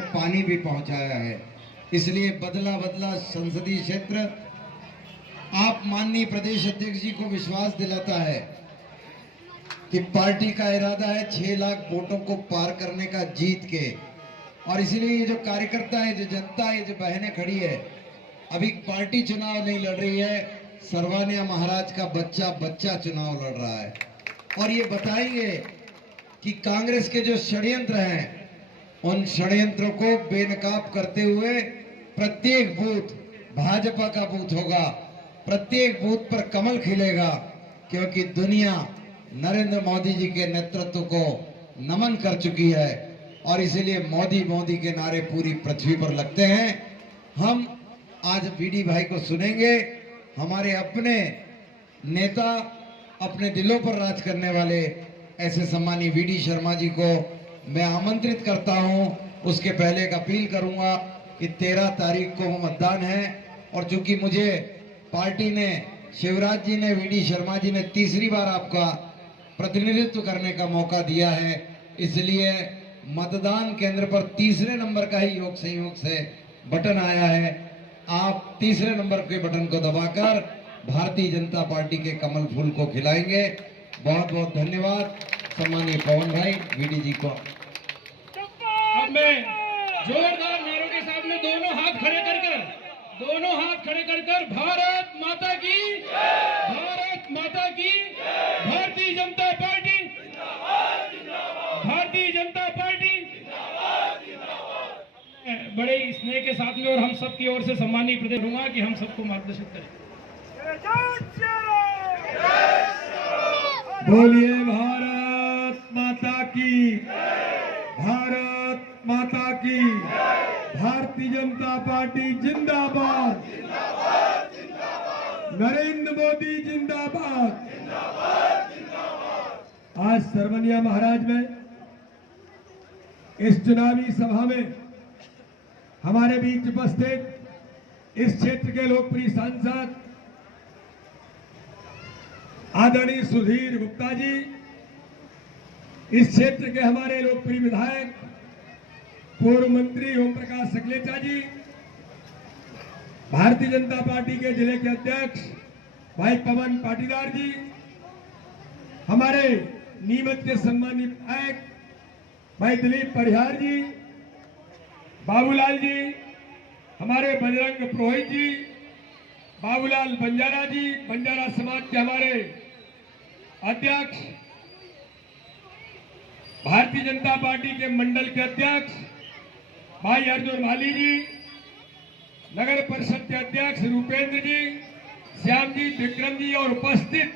में पानी भी पहुंचाया है। इसलिए बदला बदला संसदीय क्षेत्र आप माननीय प्रदेश अध्यक्ष जी को विश्वास दिलाता है कि पार्टी का इरादा है 6 लाख वोटों को पार करने का जीत के। और इसलिए ये जो कार्यकर्ता है, जो जनता है, जो बहनें खड़ी है, अभी पार्टी चुनाव नहीं लड़ रही है, सर्वनिया महाराज का बच्चा चुनाव लड़ रहा है। और ये बताएंगे कि कांग्रेस के जो षड्यंत्र हैं, उन षड्यंत्रों को बेनकाब करते हुए प्रत्येक बूथ भाजपा का बूथ होगा, प्रत्येक बूथ पर कमल खिलेगा, क्योंकि दुनिया नरेंद्र मोदी जी के नेतृत्व को नमन कर चुकी है। और इसीलिए मोदी मोदी के नारे पूरी पृथ्वी पर लगते हैं। हम आज बीडी भाई को सुनेंगे, हमारे अपने नेता, अपने दिलों पर राज करने वाले ऐसे सम्मानीय वीडी शर्मा जी को मैं आमंत्रित करता हूं। उसके पहले एक अपील करूंगा कि 13 तारीख को मतदान है, और चूंकि मुझे पार्टी ने, शिवराज जी ने, वीडी शर्मा जी ने तीसरी बार आपका प्रतिनिधित्व करने का मौका दिया है, इसलिए मतदान केंद्र पर तीसरे नंबर का ही योग संयोग से बटन आया है। आप तीसरे नंबर के बटन को दबाकर भारतीय जनता पार्टी के कमल फूल को खिलाएंगे। बहुत बहुत धन्यवाद सम्मानीय पवन भाई, वीडी जी को। अब मैं जोरदार नारों के सामने दोनों हाथ खड़े कर भारत माता की, भारत माता की, भारतीय जनता पार्टी, भारतीय जनता पार्टी। बड़े स्नेह के साथ में और हम सब की ओर से सम्मानीय प्रदेश दूंगा कि हम सबको मार्गदर्शन करें। बोलिए भारत माता की, भारत माता की, भारतीय जनता पार्टी जिंदाबाद, नरेंद्र मोदी जिंदाबाद। आज सर्वनिया महाराज में इस चुनावी सभा में हमारे बीच उपस्थित इस क्षेत्र के लोकप्रिय सांसद आदरणीय सुधीर गुप्ता जी, इस क्षेत्र के हमारे लोकप्रिय विधायक पूर्व मंत्री ओम प्रकाश सकलेचा जी, भारतीय जनता पार्टी के जिले के अध्यक्ष भाई पवन पाटीदार जी, हमारे नीमच के सम्मानित विधायक भाई दिलीप परिहार जी, बाबूलाल जी, हमारे बजरंग पुरोहित जी, बाबूलाल बंजारा जी, बंजारा समाज के हमारे अध्यक्ष, भारतीय जनता पार्टी के मंडल के अध्यक्ष भाई अर्जुन माली जी, नगर परिषद के अध्यक्ष रूपेंद्र जी, श्याम जी, विक्रम जी और उपस्थित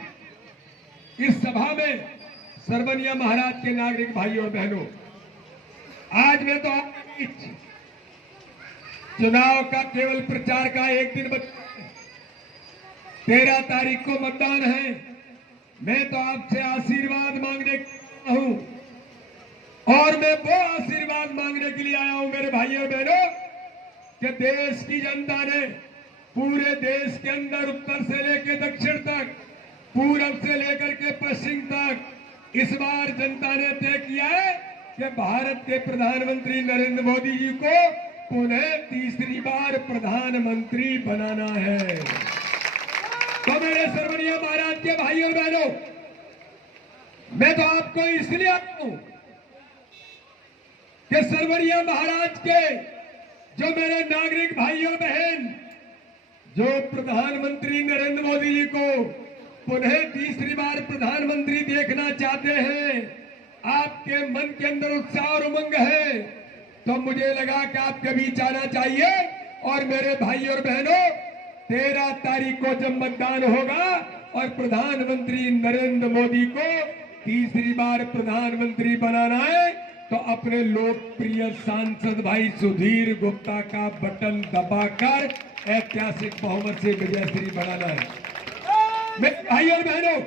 इस सभा में सर्वनिया महाराज के नागरिक भाई और बहनों, आज मैं तो चुनाव का केवल प्रचार का एक दिन बचा, 13 तारीख को मतदान है। मैं तो आपसे आशीर्वाद मांगने हूं, और मैं वो आशीर्वाद मांगने के लिए आया हूं मेरे भाइयों और बहनों कि देश की जनता ने पूरे देश के अंदर उत्तर से लेकर दक्षिण तक, पूरब से लेकर के पश्चिम तक इस बार जनता ने तय किया है कि भारत के प्रधानमंत्री नरेंद्र मोदी जी को पुनः तीसरी बार प्रधानमंत्री बनाना है। तो मेरे सर्वनिया महाराज के भाइयों और बहनों, मैं तो आपको इसलिए आता हूं कि सर्वनिया महाराज के जो मेरे नागरिक भाई और बहन जो प्रधानमंत्री नरेंद्र मोदी जी को पुनः तीसरी बार प्रधानमंत्री देखना चाहते हैं, आपके मन के अंदर उत्साह और उमंग है, तो मुझे लगा कि आपके बीच आना चाहिए। और मेरे भाई और बहनों, 13 तारीख को जब मतदान होगा और प्रधानमंत्री नरेंद्र मोदी को तीसरी बार प्रधानमंत्री बनाना है, तो अपने लोकप्रिय सांसद भाई सुधीर गुप्ता का बटन दबाकर ऐतिहासिक बहुमत से विजयश्री बनाना है। मेरे भाई और बहनों,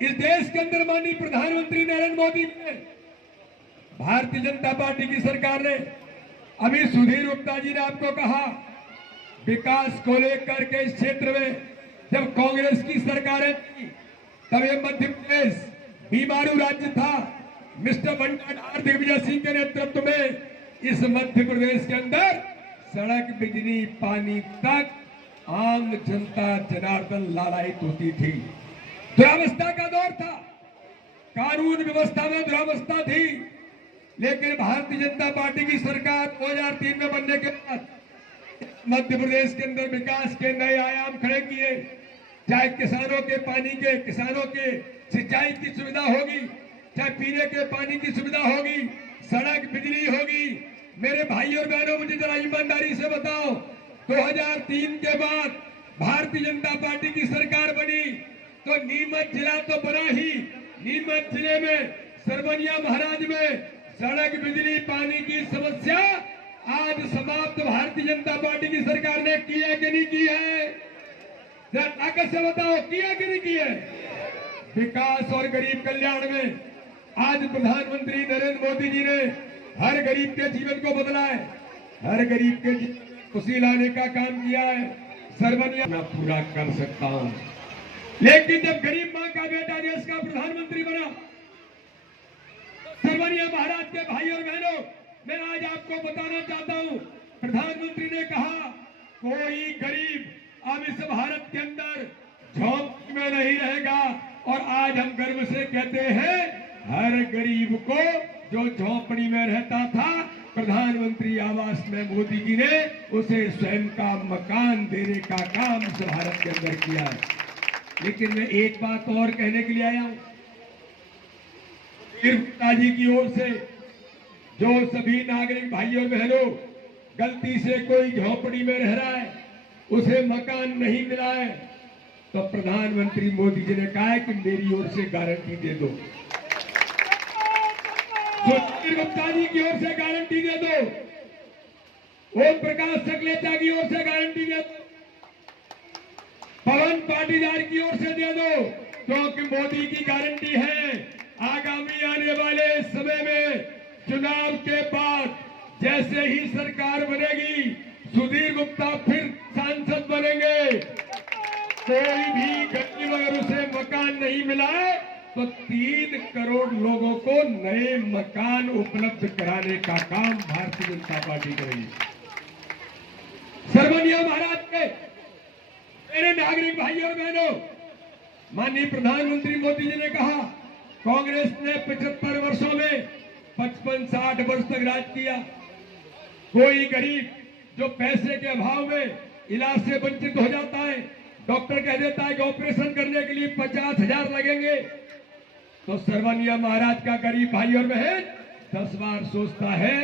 इस देश के अंदर माननीय प्रधानमंत्री नरेंद्र मोदी ने, भारतीय जनता पार्टी की सरकार ने, अभी सुधीर गुप्ता जी ने आपको कहा, विकास को लेकर के इस क्षेत्र में जब कांग्रेस की सरकारें थी, तब ये मध्य प्रदेश बीमारू राज्य था। मिस्टर भंडार दिग्विजय सिंह के नेतृत्व में इस मध्य प्रदेश के अंदर सड़क, बिजली, पानी तक आम जनता जनार्दन लालायित होती थी। दुरावस्था का दौर था, कानून व्यवस्था में दुरावस्था थी। लेकिन भारतीय जनता पार्टी की सरकार 2003 में बनने के बाद मध्य प्रदेश के अंदर विकास के नए आयाम खड़े किए। चाहे किसानों के पानी के, किसानों के सिंचाई की सुविधा होगी, चाहे पीने के पानी की सुविधा होगी, सड़क, बिजली होगी। मेरे भाई और बहनों, मुझे जरा ईमानदारी से बताओ, 2003 के बाद भारतीय जनता पार्टी की सरकार बनी तो नीमच जिला तो बना ही, नीमच जिले में सरवनिया महाराज में सड़क, बिजली, पानी की समस्या आज समाप्त भारतीय जनता पार्टी की सरकार ने की है कि नहीं की है? जरा ताकत से बताओ, किया कि नहीं किया? विकास और गरीब कल्याण में आज प्रधानमंत्री नरेंद्र मोदी जी ने हर गरीब के जीवन को बदला है, हर गरीब के खुशी लाने का काम किया है। सर्वनिया मैं पूरा कर सकता हूं, लेकिन जब गरीब मां का बेटा देश का प्रधानमंत्री बना, सर्वनिया महाराज के भाई और बहनों, मैं आज आपको बताना चाहता हूं, प्रधानमंत्री ने कहा कोई गरीब अब इस भारत के अंदर झोंपड़ी में नहीं रहेगा। और आज हम गर्व से कहते हैं, हर गरीब को जो झोंपड़ी में रहता था, प्रधानमंत्री आवास में मोदी जी ने उसे स्वयं का मकान देने का काम इस भारत के अंदर किया है। लेकिन मैं एक बात और कहने के लिए आया हूं, गुप्ता जी की ओर से जो सभी नागरिक भाई और बहनों गलती से कोई झोंपड़ी में रह रहा है, उसे मकान नहीं मिला है, तो प्रधानमंत्री मोदी जी ने कहा है कि मेरी ओर से गारंटी दे दो। गुप्ता जी की ओर से गारंटी दे दो, ओम प्रकाश सकलेचा की ओर से गारंटी दे दो, पवन पाटीदार की ओर से दे दो, क्योंकि मोदी की गारंटी है आगामी आने वाले समय में चुनाव के बाद जैसे ही सरकार बनेगी, सुधीर गुप्ता फिर सांसद बनेंगे। कोई भी गरीब अगर उसे मकान नहीं मिला है तो 3 करोड़ लोगों को नए मकान उपलब्ध कराने का काम भारतीय जनता पार्टी करेगी। सर्वनिया महाराज के मेरे नागरिक भाइयों और बहनों, माननीय प्रधानमंत्री मोदी जी ने कहा कांग्रेस ने 75 वर्षों में 55-60 वर्ष तक राज किया। कोई गरीब जो पैसे के अभाव में इलाज से वंचित हो जाता है, डॉक्टर कह देता है कि ऑपरेशन करने के लिए 50,000 लगेंगे, तो सर्वनिया महाराज का गरीब भाई और बहन 10 बार सोचता है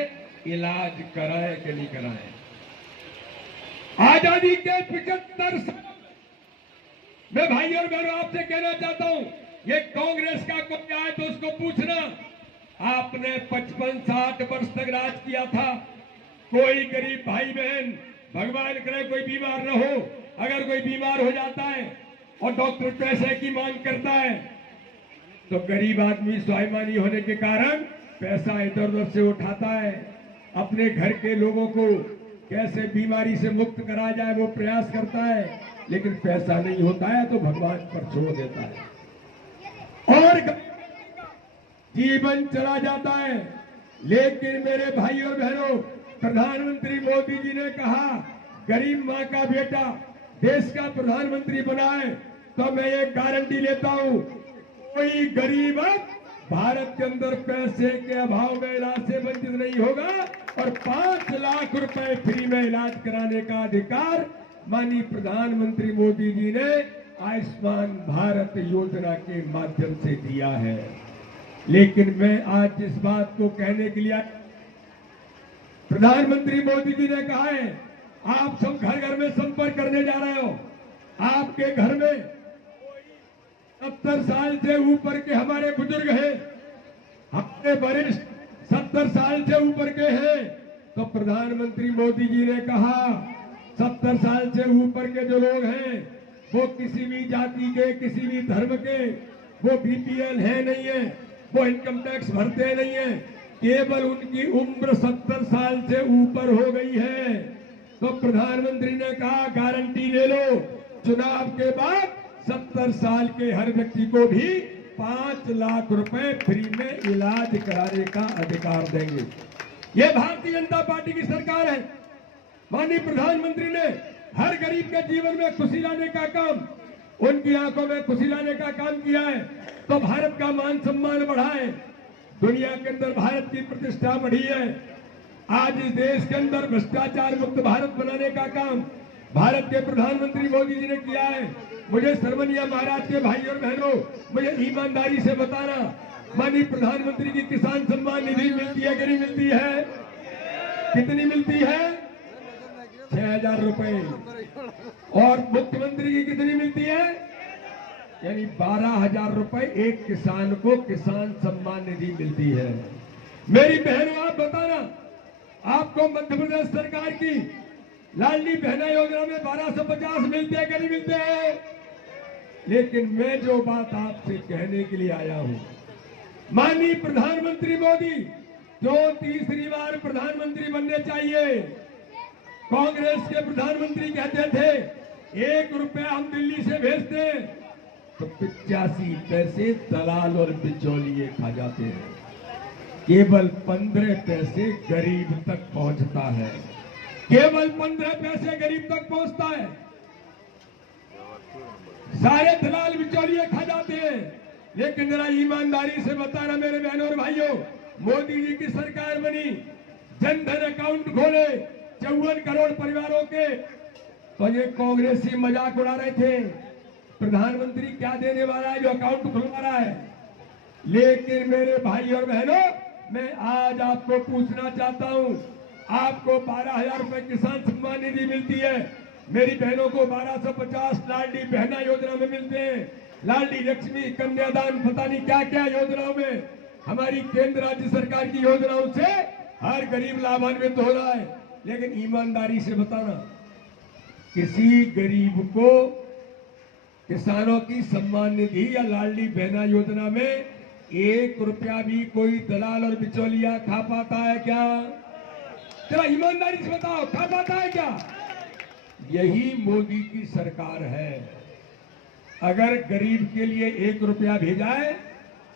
इलाज कराए कि नहीं कराए। आजादी के 75 साल मैं भाई और बहनों आपसे कहना चाहता हूं, ये कांग्रेस का कोई आए तो उसको पूछना, आपने 55-60 वर्ष तक राज किया था। कोई गरीब भाई बहन, भगवान करे कोई बीमार न हो, अगर कोई बीमार हो जाता है और डॉक्टर पैसे की मांग करता है, तो गरीब आदमी स्वाभिमानी होने के कारण पैसा इधर उधर से उठाता है, अपने घर के लोगों को कैसे बीमारी से मुक्त करा जाए वो प्रयास करता है, लेकिन पैसा नहीं होता है तो भगवान पर छोड़ देता है और जीवन चला जाता है। लेकिन मेरे भाई और बहनों, प्रधानमंत्री मोदी जी ने कहा गरीब मां का बेटा देश का प्रधानमंत्री बना है, तो मैं ये गारंटी लेता हूं, कोई गरीब भारत के अंदर पैसे के अभाव में इलाज से वंचित नहीं होगा और 5 लाख रुपए फ्री में इलाज कराने का अधिकार माननीय प्रधानमंत्री मोदी जी ने आयुष्मान भारत योजना के माध्यम से दिया है। लेकिन मैं आज इस बात को कहने के लिए, प्रधानमंत्री मोदी जी ने कहा है आप सब घर घर में संपर्क करने जा रहे हो, आपके घर में 70 साल से ऊपर के हमारे बुजुर्ग हैं, हमारे वरिष्ठ 70 साल से ऊपर के हैं, तो प्रधानमंत्री मोदी जी ने कहा 70 साल से ऊपर के जो लोग हैं वो किसी भी जाति के, किसी भी धर्म के, वो बीपीएल है नहीं है, वो इनकम टैक्स भरते नहीं है, केवल उनकी उम्र 70 साल से ऊपर हो गई है। तो प्रधानमंत्री ने कहा गारंटी ले लो, चुनाव के बाद 70 साल के हर व्यक्ति को भी 5 लाख रुपए फ्री में इलाज कराने का अधिकार देंगे। ये भारतीय जनता पार्टी की सरकार है। माननीय प्रधानमंत्री ने हर गरीब के जीवन में खुशी लाने का काम, उनकी आंखों में खुशी लाने का काम किया है। तो भारत का मान सम्मान बढ़ा है, दुनिया के अंदर भारत की प्रतिष्ठा बढ़ी है। आज इस देश के अंदर भ्रष्टाचार मुक्त भारत बनाने का काम भारत के प्रधानमंत्री मोदी जी ने किया है। मुझे सरवनिया महाराज के भाई और बहनों, मुझे ईमानदारी से बताना, माननीय प्रधानमंत्री की किसान सम्मान निधि मिलती है कि नहीं मिलती है? कितनी मिलती है? 6,000 रुपए। और मुख्यमंत्री की कितनी मिलती है? यानी 12,000 रुपए एक किसान को किसान सम्मान निधि मिलती है। मेरी बहनों, आप बताना, आपको मध्य प्रदेश सरकार की लाडली बहना योजना में 1250 मिलते हैं कि नहीं मिलते हैं? लेकिन मैं जो बात आपसे कहने के लिए आया हूं, माननीय प्रधानमंत्री मोदी जो तीसरी बार प्रधानमंत्री बनने चाहिए। कांग्रेस के प्रधानमंत्री कहते थे 1 रुपया हम दिल्ली से भेजते तो 85 पैसे दलाल और बिचौलिए खा जाते हैं। केवल 15 पैसे गरीब तक पहुंचता है, केवल 15 पैसे गरीब तक पहुंचता है। सारे दलाल बिचौलिए खा जाते हैं। लेकिन जरा ईमानदारी से बताना मेरे बहनों और भाइयों, मोदी जी की सरकार बनी, जनधन अकाउंट खोले 54 करोड़ परिवारों के, तो ये कांग्रेसी मजाक उड़ा रहे थे, प्रधानमंत्री क्या देने वाला है जो अकाउंट खुलवा रहा है। लेकिन मेरे भाई और बहनों, मैं आज आपको पूछना चाहता हूं, आपको 12,000 रुपए किसान सम्मान निधि मिलती है, मेरी बहनों को 1250 लाडली बहना योजना में मिलते हैं, लाडली लक्ष्मी, कन्यादान, पता नहीं क्या क्या योजनाओं में, हमारी केंद्र राज्य सरकार की योजनाओं से हर गरीब लाभान्वित हो रहा है। लेकिन ईमानदारी से बताना, किसी गरीब को किसानों की सम्मान निधि या लाडली बहना योजना में 1 रुपया भी कोई दलाल और बिचौलिया खा पाता है क्या? जरा ईमानदारी से बताओ, खा पाता है क्या? यही मोदी की सरकार है। अगर गरीब के लिए 1 रुपया भेजा है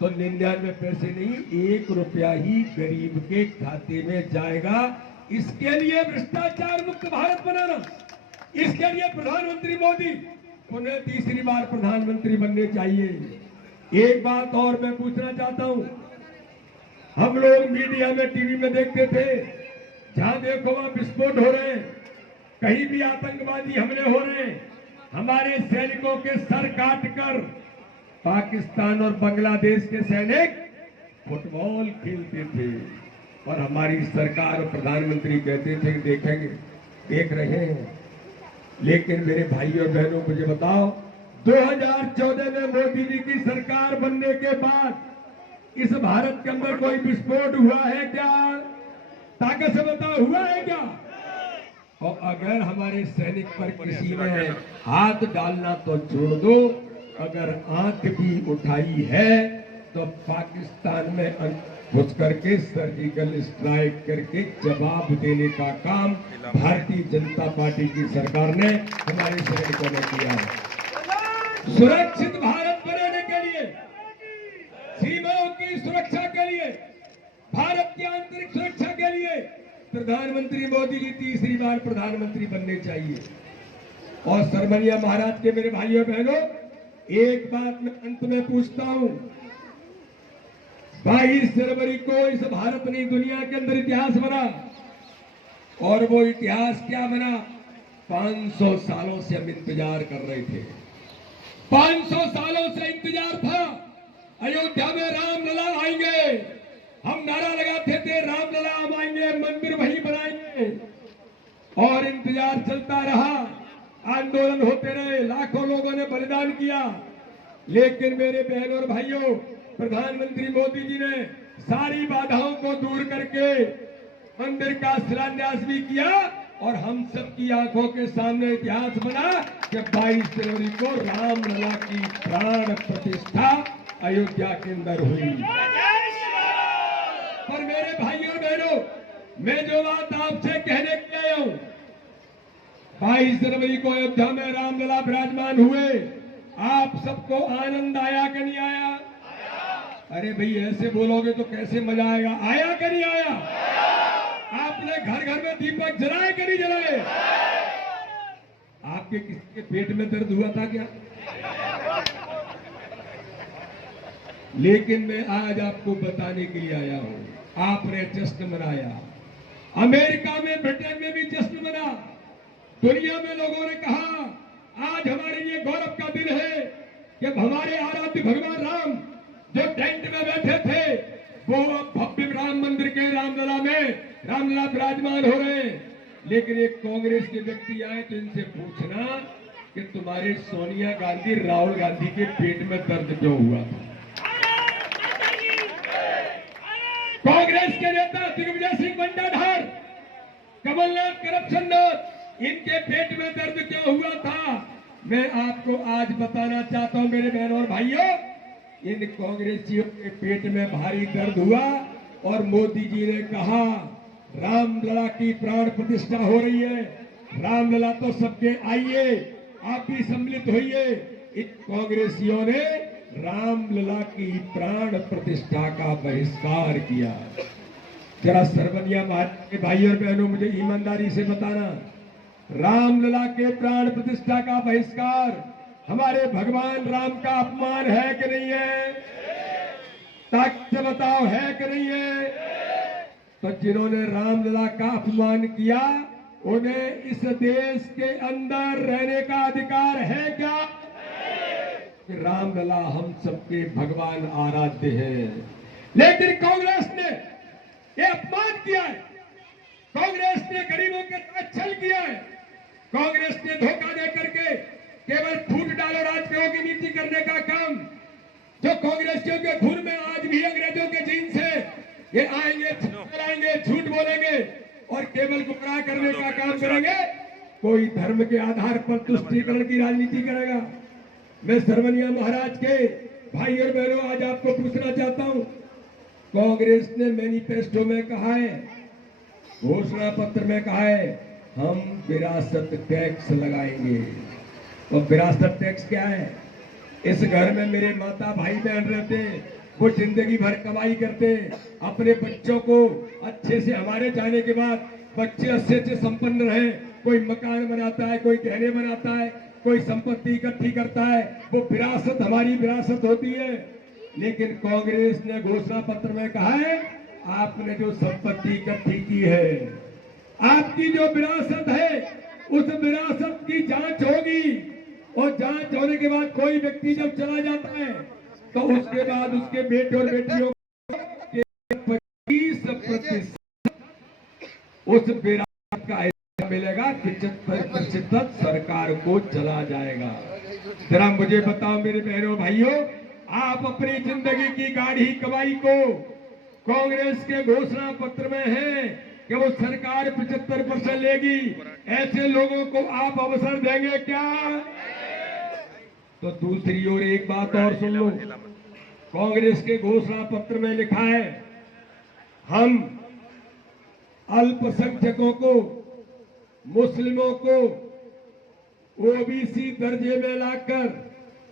तो 99 पैसे नहीं, 1 रुपया ही गरीब के खाते में जाएगा। इसके लिए भ्रष्टाचार मुक्त भारत बनाना, इसके लिए प्रधानमंत्री मोदी उन्हें तीसरी बार प्रधानमंत्री बनने चाहिए। एक बात और मैं पूछना चाहता हूं, हम लोग मीडिया में, टीवी में देखते थे, जहां देखो वहां विस्फोट हो रहे हैं, कहीं भी आतंकवादी हमले हो रहे हैं, हमारे सैनिकों के सर काटकर पाकिस्तान और बांग्लादेश के सैनिक फुटबॉल खेलते थे और हमारी सरकार और प्रधानमंत्री कहते थे कि देखेंगे, देख रहे हैं। लेकिन मेरे भाई और बहनों, मुझे बताओ, 2014 में मोदी जी की सरकार बनने के बाद इस भारत के अंदर कोई विस्फोट हुआ है क्या? ताकत से बताओ, हुआ है क्या? और अगर हमारे सैनिक पर किसी ने हाथ डालना तो छोड़ दो, अगर आंख भी उठाई है तो पाकिस्तान में घुस करके सर्जिकल स्ट्राइक करके जवाब देने का काम भारतीय जनता पार्टी की सरकार ने हमारे सैनिकों ने किया है। सुरक्षित भारत बनाने के लिए, सीमाओं की सुरक्षा के लिए, भारत की आंतरिक सुरक्षा के लिए प्रधानमंत्री मोदी जी तीसरी बार प्रधानमंत्री बनने चाहिए। और सरवनिया महाराज के मेरे भाइयों बहनों, एक बात मैं अंत में पूछता हूं, 22 जनवरी को इस भारत ने दुनिया के अंदर इतिहास बना, और वो इतिहास क्या बना? 500 सालों से हम इंतजार कर रहे थे, 500 सालों से इंतजार था। अयोध्या में रामलला आएंगे, हम नारा लगाते थे रामलला हम आएंगे, मंदिर वहीं बनाएंगे, और इंतजार चलता रहा, आंदोलन होते रहे, लाखों लोगों ने बलिदान किया। लेकिन मेरे बहनों और भाइयों, प्रधानमंत्री मोदी जी ने सारी बाधाओं को दूर करके मंदिर का शिलान्यास भी किया, और हम सबकी आंखों के सामने इतिहास बना कि 22 जनवरी को रामलला की प्राण प्रतिष्ठा अयोध्या के अंदर हुई। पर मेरे भाइयों बहनों, मैं जो बात आपसे कहने के लिए आया हूं, 22 जनवरी को अयोध्या में रामलला विराजमान हुए, आप सबको आनंद आया कि नहीं आया? अरे भाई, ऐसे बोलोगे तो कैसे मजा आएगा? आया कि नहीं आया? आपने घर घर में दीपक जलाए कि नहीं जलाए? आपके किसी के पेट में दर्द हुआ था क्या? लेकिन मैं आज आपको बताने के लिए आया हूं, आपने जश्न मनाया, अमेरिका में, ब्रिटेन में भी जश्न मना, दुनिया में लोगों ने कहा आज हमारे लिए गौरव का दिन है कि हमारे आराध्य भगवान राम जो टेंट में बैठे थे वो अब भव्य राम मंदिर के रामलला में रामलला विराजमान हो रहे हैं। लेकिन एक कांग्रेस के व्यक्ति आए तो इनसे पूछना कि तुम्हारे सोनिया गांधी, राहुल गांधी के पेट में दर्द क्यों हुआ था? कांग्रेस के नेता दिग्विजय सिंह बंटाधार, कमलनाथ करप्शन नाथ, इनके पेट में दर्द क्यों हुआ था? मैं आपको आज बताना चाहता हूं मेरे बहनों और भाइयों, इन कांग्रेसियों के पेट में भारी दर्द हुआ और मोदी जी ने कहा रामलला की प्राण प्रतिष्ठा हो रही है, रामलला तो सबके आइए, आप भी सम्मिलित होइए। इन कांग्रेसियों ने रामलला की प्राण प्रतिष्ठा का बहिष्कार किया। जरा सरवनिया महाराज के भाई और बहनों, मुझे ईमानदारी से बताना, रामलला के प्राण प्रतिष्ठा का बहिष्कार हमारे भगवान राम का अपमान है कि नहीं है? ताकत से बताओ, है कि नहीं है? तो जिन्होंने रामलला का अपमान किया उन्हें इस देश के अंदर रहने का अधिकार है क्या? रामलला हम सबके भगवान आराध्य हैं। लेकिन कांग्रेस ने ये अपमान किया है, कांग्रेस ने गरीबों के साथ छल किया है, कांग्रेस ने धोखा दे करके केवल फूट डालो राज करो की नीति करने का काम, जो कांग्रेसियों के खून में आज भी अंग्रेजों के जीन्स है, ये आएंगे, चलाएंगे, झूठ बोलेंगे और केवल गुमराह करने का काम करेंगे। कोई धर्म के आधार पर तुष्टीकरण की राजनीति करेगा। मैं सरवनिया महाराज के भाई और बहनों आज आपको पूछना चाहता हूं, कांग्रेस ने मैनिफेस्टो में कहा है, घोषणा पत्र में कहा है, हम विरासत टैक्स लगाएंगे। और विरासत टैक्स क्या है? इस घर में मेरे माता भाई बहन रहते हैं, वो जिंदगी भर कमाई करते हैं, अपने बच्चों को अच्छे से, हमारे जाने के बाद बच्चे अच्छे से संपन्न रहे, कोई मकान बनाता है, कोई गहने बनाता है, कोई संपत्ति इकट्ठी करता है, वो विरासत हमारी विरासत होती है। लेकिन कांग्रेस ने घोषणा पत्र में कहा है, आपने जो संपत्ति इकट्ठी की है, आपकी जो विरासत है, उस विरासत की जांच होगी और जांच होने के बाद कोई व्यक्ति जब चला जाता है तो उसके बाद उसके बेटे और बेटियों के 25% उस विरासत का हिस्सा मिलेगा, 75% सरकार को चला जाएगा। जरा मुझे बताओ मेरे बहनों भाइयों, आप अपनी जिंदगी की गाढ़ी कमाई को कांग्रेस के घोषणा पत्र में है कि वो सरकार 75% लेगी, ऐसे लोगों को आप अवसर देंगे क्या? तो दूसरी ओर एक बात और सुन लो, कांग्रेस के घोषणा पत्र में लिखा है, हम अल्पसंख्यकों को, मुस्लिमों को ओबीसी दर्जे में लाकर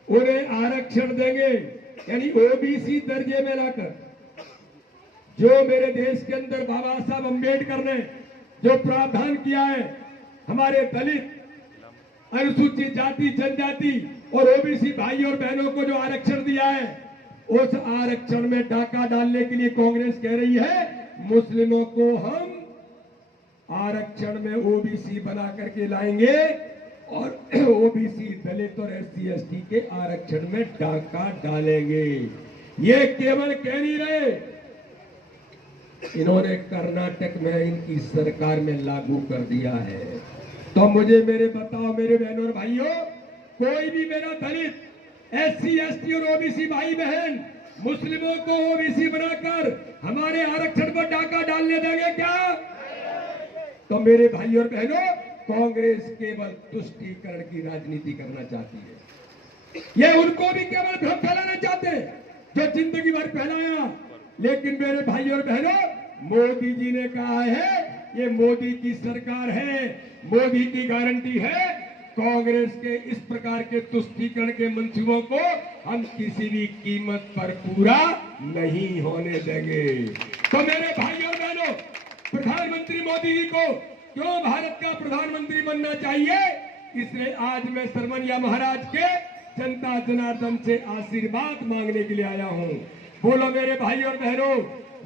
उन्हें आरक्षण देंगे। यानी ओबीसी दर्जे में लाकर, जो मेरे देश के अंदर बाबा साहब अम्बेडकर ने जो प्रावधान किया है, हमारे दलित, अनुसूचित जाति, जनजाति और ओबीसी भाई और बहनों को जो आरक्षण दिया है, उस आरक्षण में डाका डालने के लिए कांग्रेस कह रही है मुस्लिमों को हम आरक्षण में ओबीसी बना करके लाएंगे और ओबीसी, दलित और एससी एसटी के आरक्षण में डाका डालेंगे। ये केवल कह नहीं रहे, इन्होंने कर्नाटक में इनकी सरकार में लागू कर दिया है। तो मुझे मेरे बताओ मेरे बहनों और भाइयों, कोई भी मेरा दलित, एससी एसटी और ओबीसी भाई बहन मुस्लिमों को ओबीसी बनाकर हमारे आरक्षण पर डाका डालने देंगे क्या? तो मेरे भाई और बहनों, कांग्रेस केवल तुष्टीकरण की राजनीति करना चाहती है। ये उनको भी केवल भ्रम फैलाना चाहते जो जिंदगी भर फैलाया। लेकिन मेरे भाई और बहनों, मोदी जी ने कहा है ये मोदी की सरकार है, मोदी की गारंटी है, कांग्रेस के इस प्रकार के तुष्टीकरण के मंसूबों को हम किसी भी कीमत पर पूरा नहीं होने देंगे। तो मेरे भाई और बहनों, प्रधानमंत्री मोदी जी को क्यों भारत का प्रधानमंत्री बनना चाहिए, इसलिए आज मैं सरवनिया महाराज के जनता जनार्दन से आशीर्वाद मांगने के लिए आया हूं। बोलो मेरे भाई और बहनों,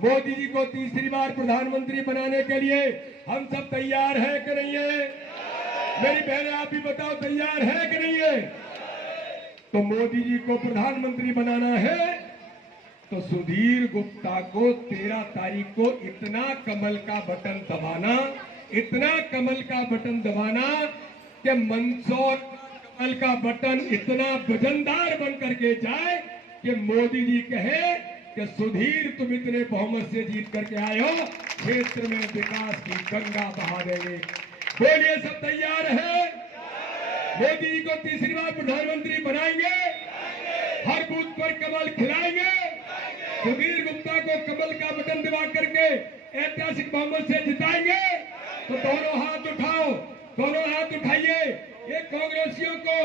मोदी जी को तीसरी बार प्रधानमंत्री बनाने के लिए हम सब तैयार है कि नहीं है? मेरी बहनें आप भी बताओ, तैयार है कि नहीं है? तो मोदी जी को प्रधानमंत्री बनाना है तो सुधीर गुप्ता को 13 तारीख को इतना कमल का बटन दबाना, इतना कमल का बटन दबाना कि मंदसौर कमल का बटन इतना वजनदार बन करके जाए कि मोदी जी कहे कि सुधीर तुम इतने बहुमत से जीत करके आए हो, क्षेत्र में विकास की गंगा बहा देंगे। बोलिए सब तैयार है? मोदी जी को तीसरी बार प्रधानमंत्री बनाएंगे, हर बूथ पर कमल खिलाएंगे, सुधीर गुप्ता को कमल का बटन दबा करके ऐतिहासिक बहुमत से जिताएंगे। तो दोनों हाथ उठाओ, दोनों हाथ उठाइए। ये कांग्रेसियों को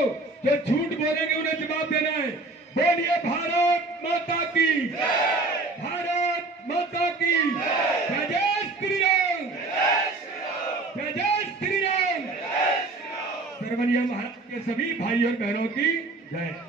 जो झूठ बोलेंगे उन्हें जवाब देना है। बोलिए भारत माता की, भारत माता की जय, जय श्री राम, जय जय श्री राम। सरवनिया महाराज के सभी भाई और बहनों की जय।